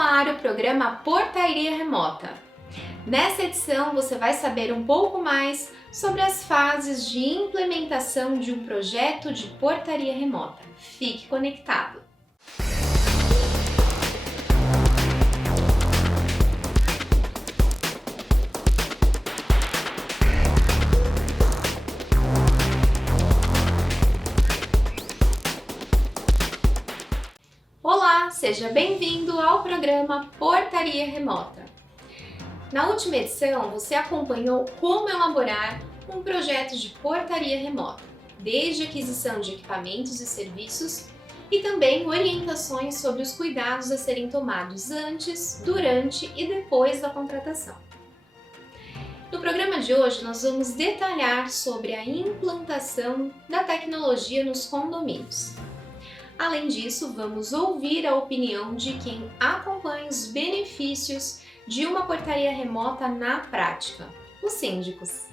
ar o programa Portaria Remota. Nessa edição você vai saber um pouco mais sobre as fases de implementação de um projeto de portaria remota. Fique conectado! Olá, seja bem-vindo ao programa Portaria Remota. Na última edição, você acompanhou como elaborar um projeto de portaria remota, desde a aquisição de equipamentos e serviços e também orientações sobre os cuidados a serem tomados antes, durante e depois da contratação. No programa de hoje, nós vamos detalhar sobre a implantação da tecnologia nos condomínios. Além disso, vamos ouvir a opinião de quem acompanha os benefícios de uma portaria remota na prática, os síndicos.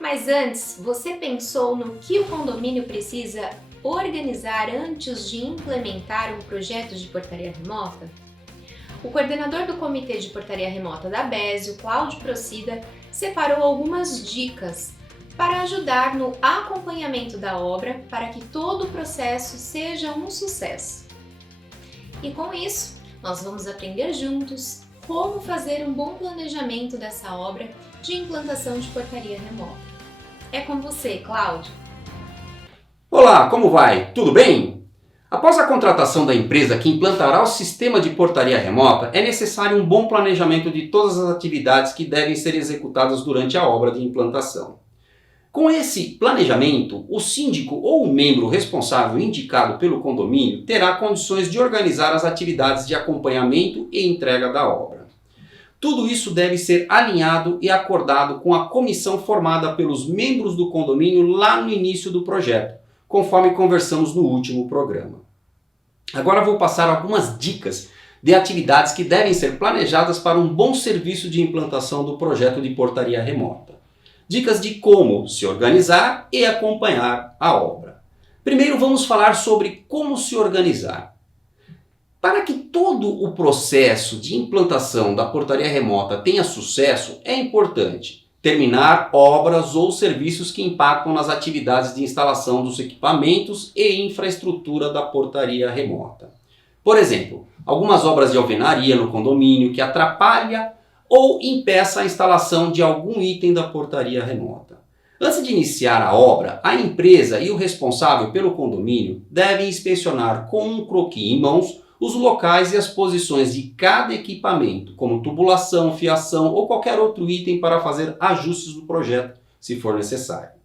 Mas antes, você pensou no que o condomínio precisa organizar antes de implementar um projeto de portaria remota? O coordenador do Comitê de Portaria Remota da BESE, Cláudio Procida, separou algumas dicas para ajudar no acompanhamento da obra para que todo o processo seja um sucesso. E com isso, nós vamos aprender juntos como fazer um bom planejamento dessa obra de implantação de portaria remota. É com você, Cláudio. Olá, como vai? Tudo bem? Após a contratação da empresa que implantará o sistema de portaria remota, é necessário um bom planejamento de todas as atividades que devem ser executadas durante a obra de implantação. Com esse planejamento, o síndico ou o membro responsável indicado pelo condomínio terá condições de organizar as atividades de acompanhamento e entrega da obra. Tudo isso deve ser alinhado e acordado com a comissão formada pelos membros do condomínio lá no início do projeto, conforme conversamos no último programa. Agora vou passar algumas dicas de atividades que devem ser planejadas para um bom serviço de implantação do projeto de portaria remota. Dicas de como se organizar e acompanhar a obra. Primeiro vamos falar sobre como se organizar. Para que todo o processo de implantação da portaria remota tenha sucesso, é importante terminar obras ou serviços que impactam nas atividades de instalação dos equipamentos e infraestrutura da portaria remota. Por exemplo, algumas obras de alvenaria no condomínio que atrapalham ou impeça a instalação de algum item da portaria remota. Antes de iniciar a obra, a empresa e o responsável pelo condomínio devem inspecionar com um croquis em mãos os locais e as posições de cada equipamento, como tubulação, fiação ou qualquer outro item para fazer ajustes do projeto, se for necessário.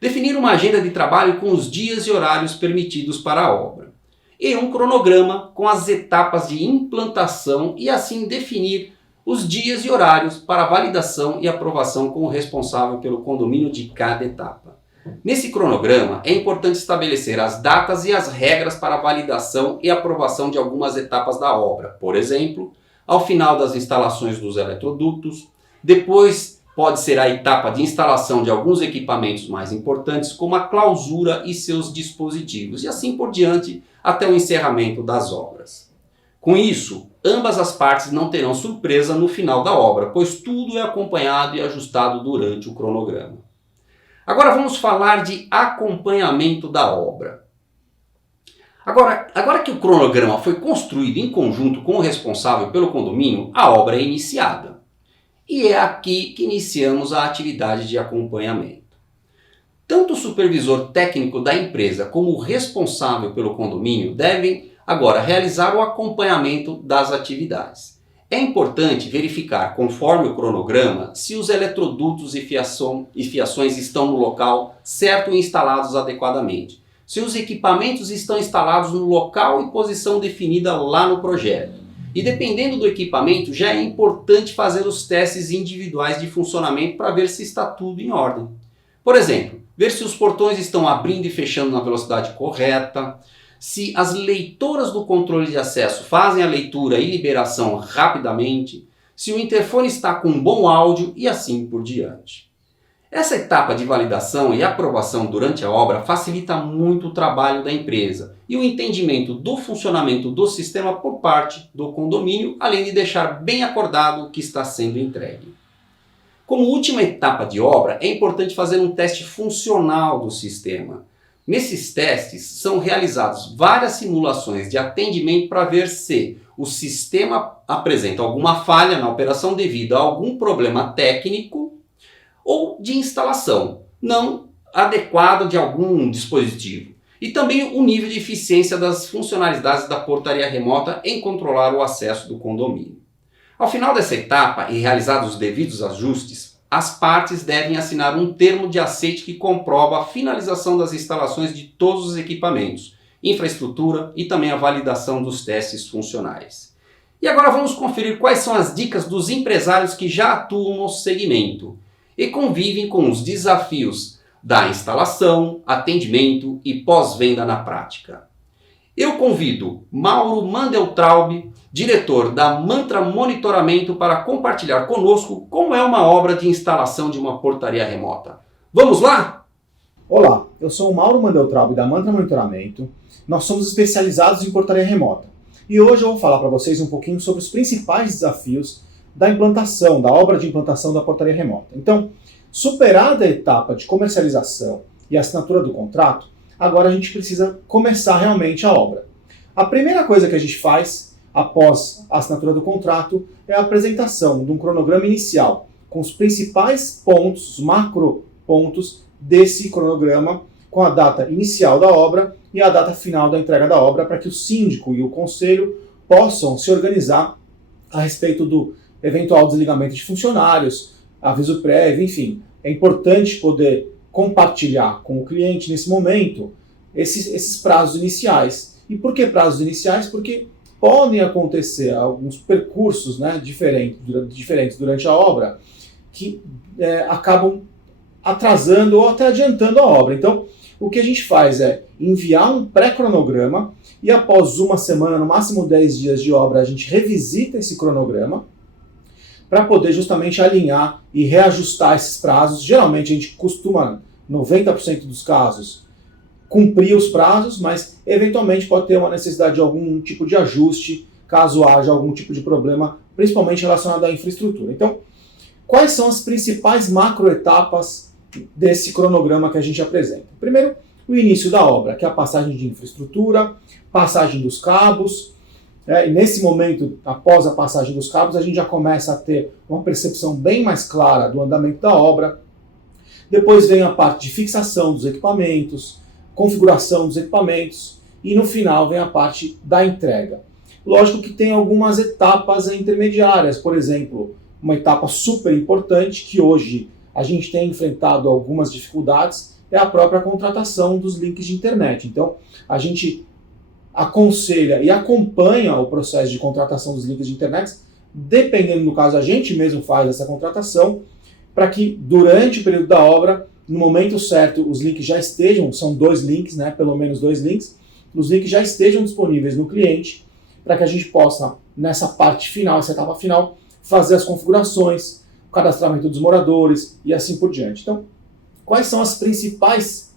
Definir uma agenda de trabalho com os dias e horários permitidos para a obra. E um cronograma com as etapas de implantação e assim definir os dias e horários para validação e aprovação com o responsável pelo condomínio de cada etapa. Nesse cronograma, é importante estabelecer as datas e as regras para a validação e aprovação de algumas etapas da obra. Por exemplo, ao final das instalações dos eletrodutos, depois pode ser a etapa de instalação de alguns equipamentos mais importantes, como a clausura e seus dispositivos, e assim por diante até o encerramento das obras. Com isso, ambas as partes não terão surpresa no final da obra, pois tudo é acompanhado e ajustado durante o cronograma. Agora vamos falar de acompanhamento da obra. Agora que o cronograma foi construído em conjunto com o responsável pelo condomínio, a obra é iniciada. E é aqui que iniciamos a atividade de acompanhamento. Tanto o supervisor técnico da empresa como o responsável pelo condomínio devem agora realizar o acompanhamento das atividades. É importante verificar, conforme o cronograma, se os eletrodutos e fiações estão no local certo e instalados adequadamente, se os equipamentos estão instalados no local e posição definida lá no projeto. E dependendo do equipamento, já é importante fazer os testes individuais de funcionamento para ver se está tudo em ordem. Por exemplo, ver se os portões estão abrindo e fechando na velocidade correta, se as leitoras do controle de acesso fazem a leitura e liberação rapidamente, se o interfone está com bom áudio e assim por diante. Essa etapa de validação e aprovação durante a obra facilita muito o trabalho da empresa e o entendimento do funcionamento do sistema por parte do condomínio, além de deixar bem acordado o que está sendo entregue. Como última etapa de obra, é importante fazer um teste funcional do sistema. Nesses testes são realizadas várias simulações de atendimento para ver se o sistema apresenta alguma falha na operação devido a algum problema técnico ou de instalação não adequada de algum dispositivo. E também o nível de eficiência das funcionalidades da portaria remota em controlar o acesso do condomínio. Ao final dessa etapa e realizados os devidos ajustes, as partes devem assinar um termo de aceite que comprova a finalização das instalações de todos os equipamentos, infraestrutura e também a validação dos testes funcionais. E agora vamos conferir quais são as dicas dos empresários que já atuam no segmento e convivem com os desafios da instalação, atendimento e pós-venda na prática. Eu convido Mauro Mandeltraub, diretor da Mantra Monitoramento, para compartilhar conosco como é uma obra de instalação de uma portaria remota. Vamos lá? Olá, eu sou o Mauro Mandeltraub da Mantra Monitoramento. Nós somos especializados em portaria remota. E hoje eu vou falar para vocês um pouquinho sobre os principais desafios da implantação, da obra de implantação da portaria remota. Então, superada a etapa de comercialização e assinatura do contrato, agora a gente precisa começar realmente a obra. A primeira coisa que a gente faz após a assinatura do contrato é a apresentação de um cronograma inicial com os principais pontos, os macro pontos desse cronograma, com a data inicial da obra e a data final da entrega da obra, para que o síndico e o conselho possam se organizar a respeito do eventual desligamento de funcionários, aviso prévio, enfim. É importante poder compartilhar com o cliente nesse momento esses prazos iniciais. E por que prazos iniciais? Porque podem acontecer alguns percursos, né, diferentes durante a obra que acabam atrasando ou até adiantando a obra. Então, o que a gente faz é enviar um pré-cronograma e após uma semana, no máximo 10 dias de obra, a gente revisita esse cronograma para poder justamente alinhar e reajustar esses prazos. Geralmente a gente costuma, 90% dos casos, cumprir os prazos, mas eventualmente pode ter uma necessidade de algum tipo de ajuste, caso haja algum tipo de problema, principalmente relacionado à infraestrutura. Então, quais são as principais macroetapas desse cronograma que a gente apresenta? Primeiro, o início da obra, que é a passagem de infraestrutura, passagem dos cabos. E nesse momento, após a passagem dos cabos, a gente já começa a ter uma percepção bem mais clara do andamento da obra. Depois vem a parte de fixação dos equipamentos, configuração dos equipamentos e no final vem a parte da entrega. Lógico que tem algumas etapas intermediárias, por exemplo, uma etapa super importante que hoje a gente tem enfrentado algumas dificuldades é a própria contratação dos links de internet. Então, a gente aconselha e acompanha o processo de contratação dos links de internet, dependendo do caso, a gente mesmo faz essa contratação, para que durante o período da obra, no momento certo, os links já estejam, são 2 links, né, pelo menos 2 links, os links já estejam disponíveis no cliente, para que a gente possa, nessa parte final, essa etapa final, fazer as configurações, o cadastramento dos moradores e assim por diante. Então, quais são os principais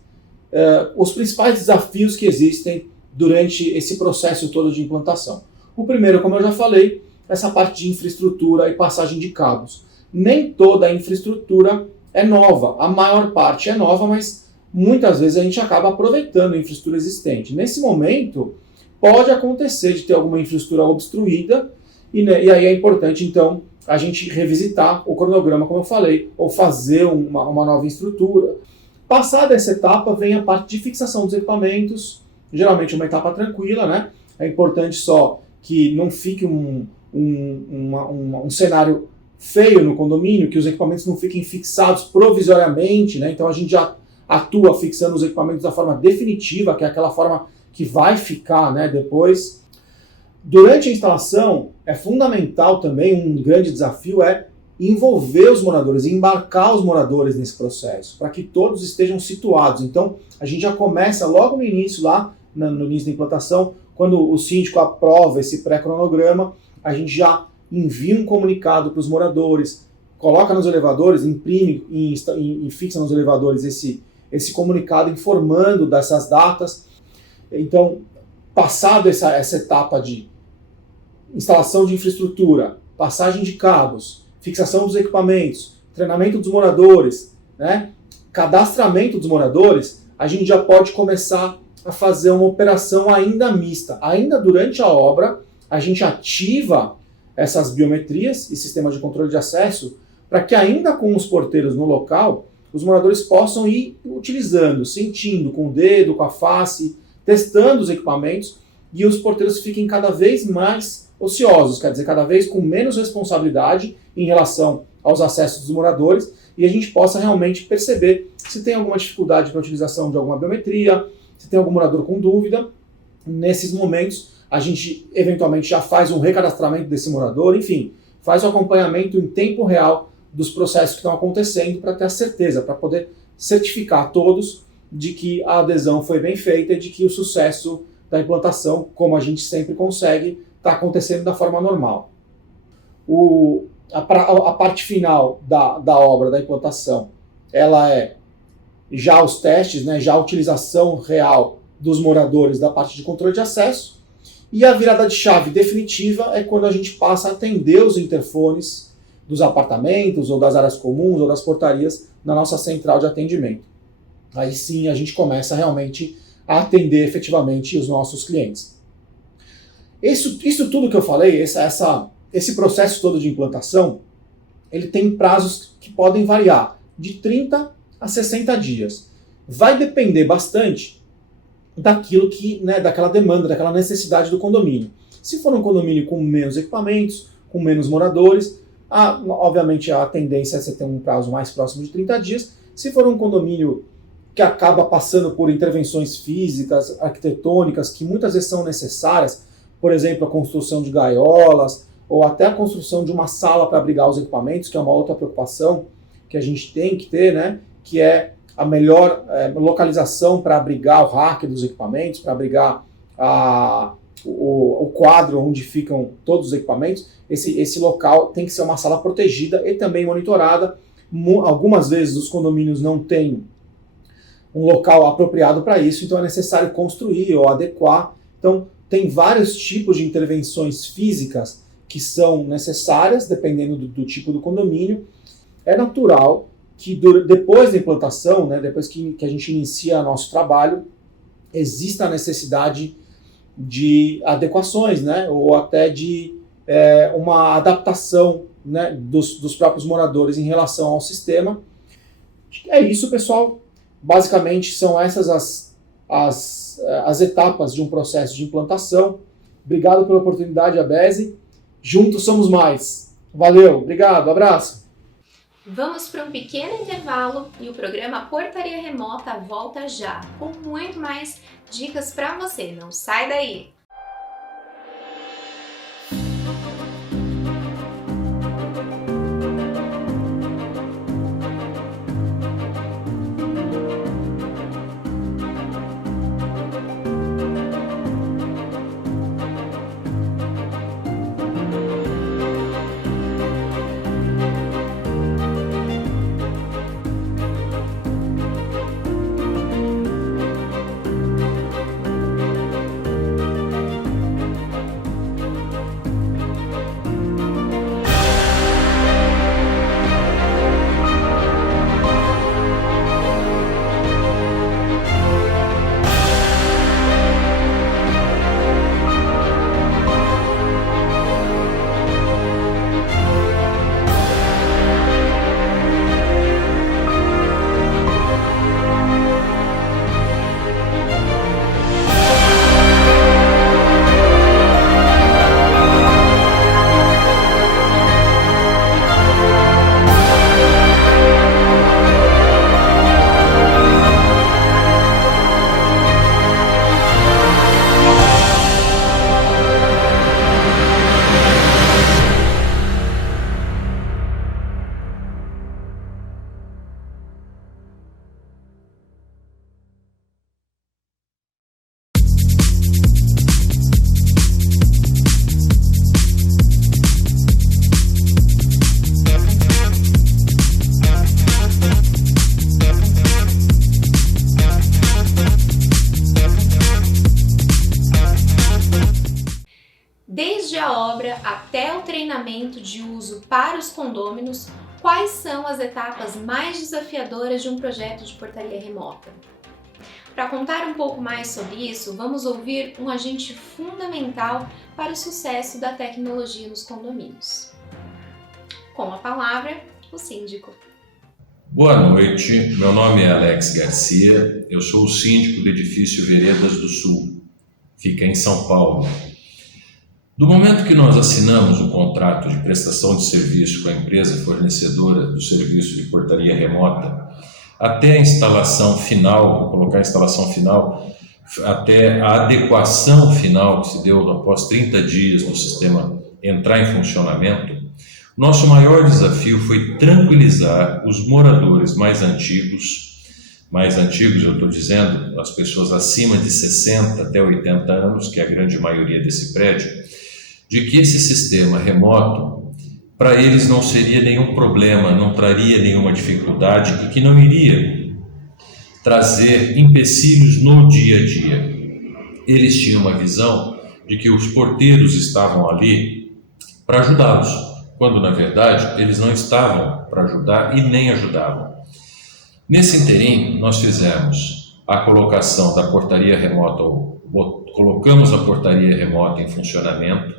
desafios que existem durante esse processo todo de implantação? O primeiro, como eu já falei, essa parte de infraestrutura e passagem de cabos. Nem toda a infraestrutura é nova, a maior parte é nova, mas muitas vezes a gente acaba aproveitando a infraestrutura existente. Nesse momento, pode acontecer de ter alguma infraestrutura obstruída, e aí é importante, então, a gente revisitar o cronograma, como eu falei, ou fazer uma nova estrutura. Passada essa etapa, vem a parte de fixação dos equipamentos, geralmente uma etapa tranquila, né? É importante só que não fique um cenário feio no condomínio, que os equipamentos não fiquem fixados provisoriamente, né? Então a gente já atua fixando os equipamentos da forma definitiva, que é aquela forma que vai ficar, né, depois. Durante a instalação, é fundamental também, um grande desafio é envolver os moradores, embarcar os moradores nesse processo, para que todos estejam situados. Então, a gente já começa logo no início, lá no início da implantação, quando o síndico aprova esse pré-cronograma, a gente já envia um comunicado para os moradores, coloca nos elevadores, imprime e fixa nos elevadores esse comunicado informando dessas datas. Então, passado essa etapa de instalação de infraestrutura, passagem de cabos, fixação dos equipamentos, treinamento dos moradores, né, cadastramento dos moradores, a gente já pode começar a fazer uma operação ainda mista. Ainda durante a obra, a gente ativa essas biometrias e sistemas de controle de acesso para que ainda com os porteiros no local, os moradores possam ir utilizando, sentindo com o dedo, com a face, testando os equipamentos e os porteiros fiquem cada vez mais ociosos, quer dizer, cada vez com menos responsabilidade em relação aos acessos dos moradores e a gente possa realmente perceber se tem alguma dificuldade para a utilização de alguma biometria, se tem algum morador com dúvida. Nesses momentos, a gente eventualmente já faz um recadastramento desse morador, enfim, faz o acompanhamento em tempo real dos processos que estão acontecendo para ter a certeza, para poder certificar a todos de que a adesão foi bem feita e de que o sucesso da implantação, como a gente sempre consegue, está acontecendo da forma normal. A parte final da obra, da implantação, ela é já os testes, né, já a utilização real dos moradores da parte de controle de acesso, e a virada de chave definitiva é quando a gente passa a atender os interfones dos apartamentos, ou das áreas comuns, ou das portarias na nossa central de atendimento. Aí sim a gente começa realmente a atender efetivamente os nossos clientes. Isso tudo que eu falei, esse processo todo de implantação, ele tem prazos que podem variar de 30 a 60 dias. Vai depender bastante daquilo que, né, daquela demanda, daquela necessidade do condomínio. Se for um condomínio com menos equipamentos, com menos moradores, obviamente a tendência é você ter um prazo mais próximo de 30 dias. Se for um condomínio que acaba passando por intervenções físicas, arquitetônicas, que muitas vezes são necessárias, por exemplo, a construção de gaiolas, ou até a construção de uma sala para abrigar os equipamentos, que é uma outra preocupação que a gente tem que ter, né? Que é a melhor localização para abrigar o rack dos equipamentos, para abrigar o quadro onde ficam todos os equipamentos. Esse local tem que ser uma sala protegida e também monitorada. Algumas vezes os condomínios não têm um local apropriado para isso, então é necessário construir ou adequar. Então, tem vários tipos de intervenções físicas que são necessárias, dependendo do tipo do condomínio. É natural que depois da implantação, né, depois que a gente inicia nosso trabalho, exista a necessidade de adequações, né, ou até de uma adaptação, né, dos próprios moradores em relação ao sistema. É isso, pessoal. Basicamente são essas as etapas de um processo de implantação. Obrigado pela oportunidade, Abese. Juntos somos mais. Valeu, obrigado, abraço. Vamos para um pequeno intervalo e o programa Portaria Remota volta já, com muito mais dicas para você. Não sai daí! obra até o treinamento de uso para os condôminos, quais são as etapas mais desafiadoras de um projeto de portaria remota? Para contar um pouco mais sobre isso, vamos ouvir um agente fundamental para o sucesso da tecnologia nos condomínios. Com a palavra, o síndico. Boa noite, meu nome é Alex Garcia, eu sou o síndico do edifício Veredas do Sul, fica em São Paulo. Do momento que nós assinamos o contrato de prestação de serviço com a empresa fornecedora do serviço de portaria remota, até a instalação final, vou colocar a instalação final, até a adequação final que se deu após 30 dias do sistema entrar em funcionamento, nosso maior desafio foi tranquilizar os moradores mais antigos eu estou dizendo, as pessoas acima de 60 até 80 anos, que é a grande maioria desse prédio, de que esse sistema remoto, para eles não seria nenhum problema, não traria nenhuma dificuldade e que não iria trazer empecilhos no dia a dia. Eles tinham uma visão de que os porteiros estavam ali para ajudá-los, quando na verdade eles não estavam para ajudar e nem ajudavam. Nesse interim, nós fizemos a colocação da portaria remota, colocamos a portaria remota em funcionamento.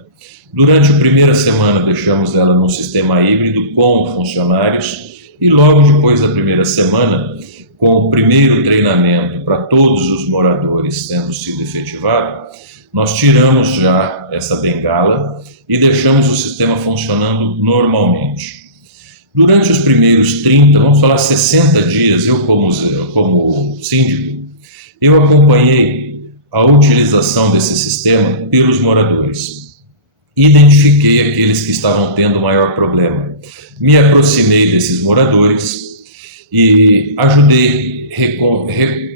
Durante a primeira semana deixamos ela num sistema híbrido com funcionários e logo depois da primeira semana, com o primeiro treinamento para todos os moradores tendo sido efetivado, nós tiramos já essa bengala e deixamos o sistema funcionando normalmente. Durante os primeiros 30, vamos falar 60 dias, eu como síndico, eu acompanhei a utilização desse sistema pelos moradores. Identifiquei aqueles que estavam tendo maior problema. Me aproximei desses moradores e ajudei,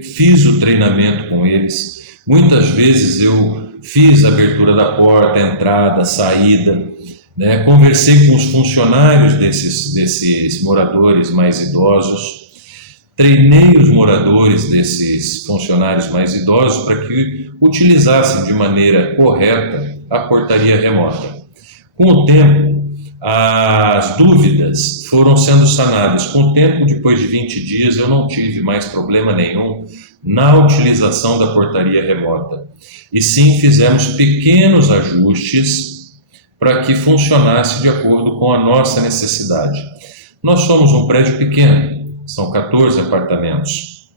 fiz o treinamento com eles. Muitas vezes eu fiz a abertura da porta, entrada, saída, né? Conversei com os funcionários desses moradores mais idosos, treinei os moradores desses funcionários mais idosos para que utilizassem de maneira correta a portaria remota. Com o tempo, as dúvidas foram sendo sanadas. Com o tempo, depois de 20 dias, eu não tive mais problema nenhum na utilização da portaria remota. E sim, fizemos pequenos ajustes para que funcionasse de acordo com a nossa necessidade. Nós somos um prédio pequeno, são 14 apartamentos.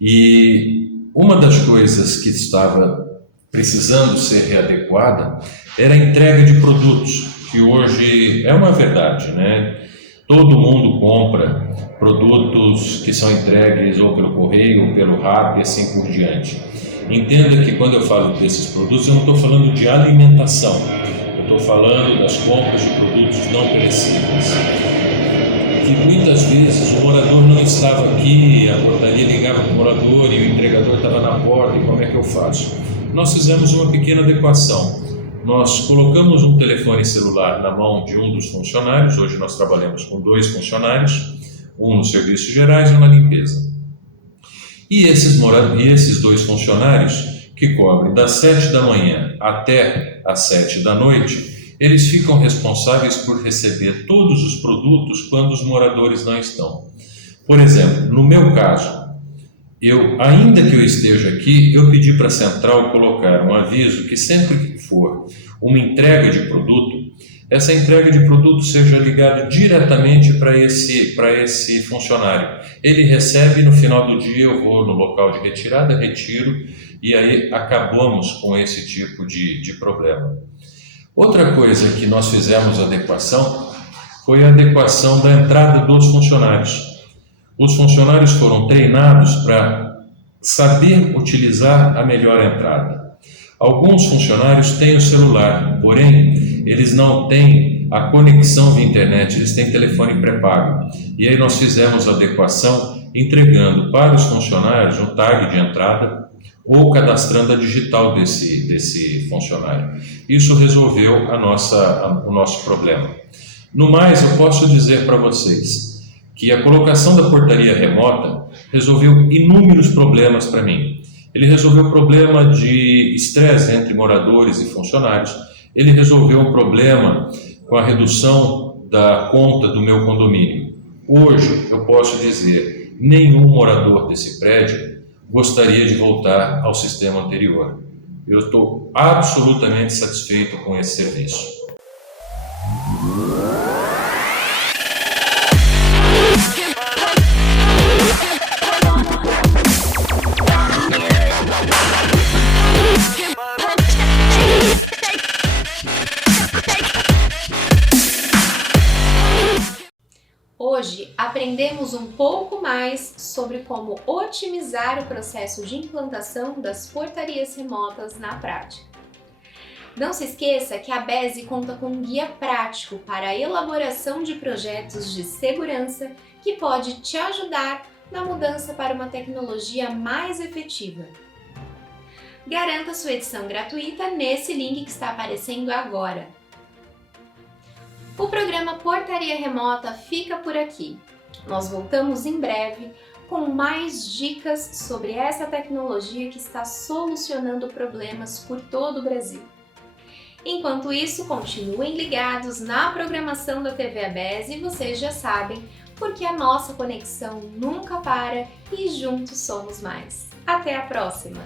E uma das coisas que estava precisando ser readequada era a entrega de produtos, que hoje é uma verdade, né? Todo mundo compra produtos que são entregues ou pelo correio, ou pelo Rappi e assim por diante. Entenda que quando eu falo desses produtos, eu não estou falando de alimentação, eu estou falando das compras de produtos não perecíveis. Que muitas vezes o morador não estava aqui, a portaria ligava para o morador e o entregador estava na porta, e como é que eu faço? Nós fizemos uma pequena adequação. Nós colocamos um telefone celular na mão de um dos funcionários, hoje nós trabalhamos com 2 funcionários, um nos serviços gerais e um na limpeza. E esses 2 funcionários, que cobrem das 7 da manhã até as 7 da noite, eles ficam responsáveis por receber todos os produtos quando os moradores não estão. Por exemplo, no meu caso, ainda que eu esteja aqui, eu pedi para a central colocar um aviso que sempre que for uma entrega de produto, essa entrega de produto seja ligada diretamente para esse funcionário. Ele recebe, no final do dia eu vou no local de retirada, retiro, e aí acabamos com esse tipo de problema. Outra coisa que nós fizemos adequação foi a adequação da entrada dos funcionários. Os funcionários foram treinados para saber utilizar a melhor entrada. Alguns funcionários têm o celular, porém, eles não têm a conexão via internet, eles têm telefone pré-pago. E aí nós fizemos a adequação entregando para os funcionários um tag de entrada ou cadastrando a digital desse funcionário. Isso resolveu o nosso problema. No mais, eu posso dizer para vocês que a colocação da portaria remota resolveu inúmeros problemas para mim. Ele resolveu o problema de estresse entre moradores e funcionários, Ele resolveu o problema com a redução da conta do meu condomínio. Hoje, eu posso dizer, nenhum morador desse prédio gostaria de voltar ao sistema anterior. Eu estou absolutamente satisfeito com esse serviço. Hoje aprendemos um pouco mais sobre como otimizar o processo de implantação das portarias remotas na prática. Não se esqueça que a BESE conta com um guia prático para a elaboração de projetos de segurança que pode te ajudar na mudança para uma tecnologia mais efetiva. Garanta sua edição gratuita nesse link que está aparecendo agora. O programa Portaria Remota fica por aqui. Nós voltamos em breve com mais dicas sobre essa tecnologia que está solucionando problemas por todo o Brasil. Enquanto isso, continuem ligados na programação da TV ABESE e vocês já sabem, porque a nossa conexão nunca para e juntos somos mais. Até a próxima!